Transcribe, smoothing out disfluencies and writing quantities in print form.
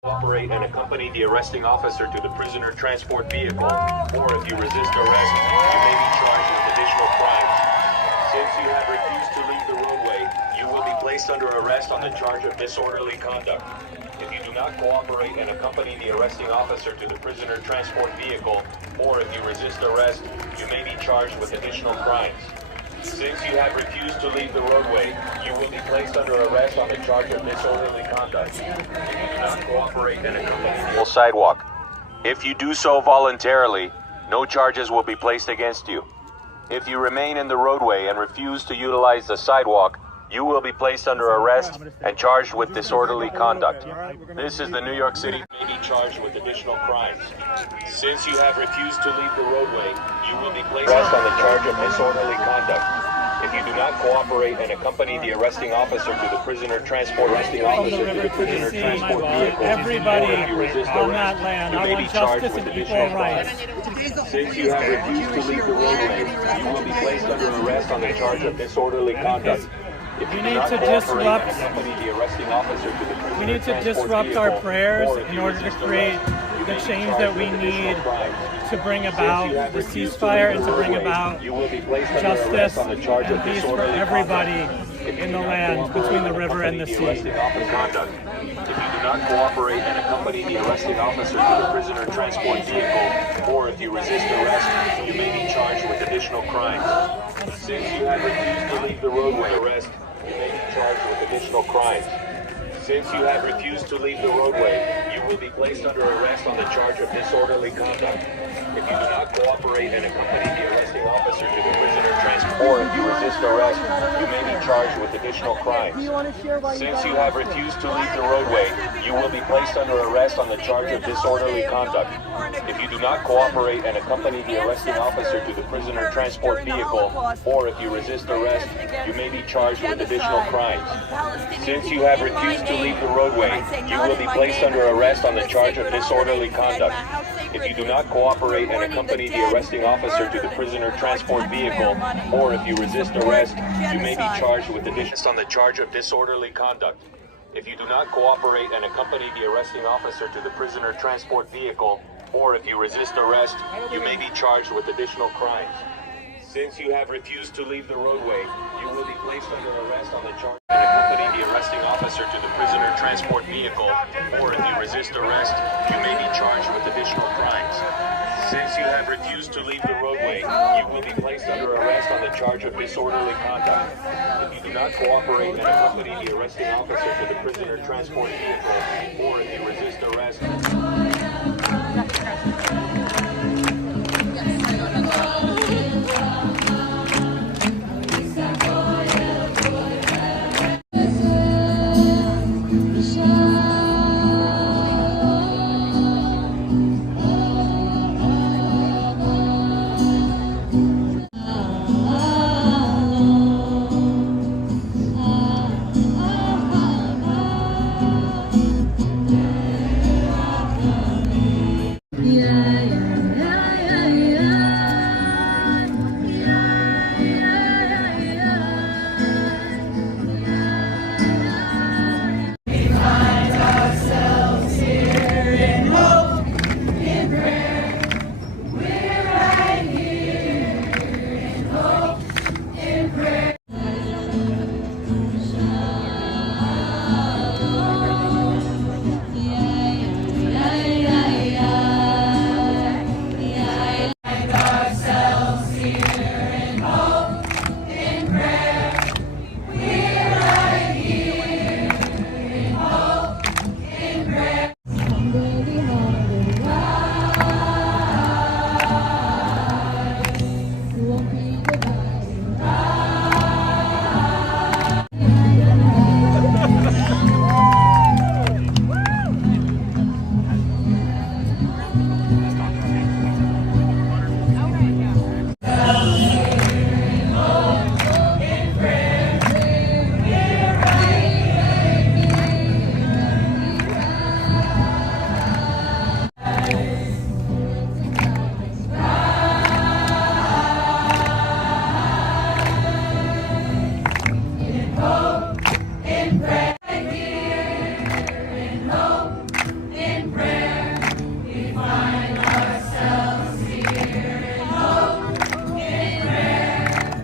Cooperate and accompany the arresting officer to the prisoner transport vehicle, or if you resist arrest, you may be charged with additional crimes. Since you have refused to leave the roadway, you will be placed under arrest on the charge of disorderly conduct. If you do not cooperate and accompany the arresting officer to the prisoner transport vehicle, or if you resist arrest, you may be charged with additional crimes. Since you have refused to leave the roadway, you will be placed under arrest on the charge of disorderly conduct. If you do not cooperate and accompany the sidewalk. If you do so voluntarily, no charges will be placed against you. If you remain in the roadway and refuse to utilize the sidewalk, you will be placed under arrest and charged with disorderly conduct. This is the New York City may be charged with additional crimes. Since you have refused to leave the roadway, you will be placed on the charge of disorderly conduct. If you do not cooperate and accompany the arresting officer to the prisoner transport vehicle, everybody or if you resist on arrest, that land, you I may be want charged justice with and additional equal crimes. rights. Since you have refused to leave the roadway, you will be placed under arrest on the charge of disorderly conduct. If you We do need not to cooperate disrupt- and accompany the arresting officer to the prisoner We need to transport disrupt our vehicle, prayers or if in you order to resist create arrest, you the may be change charged that we with need additional crimes. to bring Since about you have the refused to ceasefire leave and the to bring roadway, about you will be placed under justice arrest on the charge of and peace for disorderly everybody conduct. If you in do the not land cooperate between the and river and the accompany sea. arresting officer- If you do not cooperate and accompany the arresting officer to the prisoner transport vehicle, or if you resist arrest, you may be charged with additional crimes. Since you have refused to leave the roadway arrest, you may be charged with additional crimes. Since you have refused to leave the roadway, you will be placed under arrest on the charge of disorderly conduct. If you do not cooperate and accompany the arresting officer to the prisoner transport, or if you resist arrest, you may be charged with additional crimes. Since you have refused to leave the roadway, you will be placed under arrest on the charge of disorderly conduct. If you do not cooperate and accompany the arresting officer to the prisoner transport vehicle, or if you resist arrest, you may be charged with additional crimes. Since you have refused to leave the roadway, you will be placed under arrest on the charge of disorderly conduct. If you do not cooperate and accompany the arresting officer to the prisoner transport vehicle, or if you resist arrest, you may be charged with additional on the charge of disorderly conduct. If you do not cooperate and accompany the arresting officer to the prisoner transport vehicle, or if you resist arrest, you may be charged with additional crimes. Since you have refused to leave the roadway, you will be placed under arrest on the charge and accompany the arresting officer to the prisoner transport vehicle, or if you resist arrest, you may be charged with additional crimes. Since you have refused to leave the roadway, you will be placed under arrest on the charge of disorderly conduct. If you do not cooperate and accompany the arresting officer to the prisoner transport vehicle, or if you resist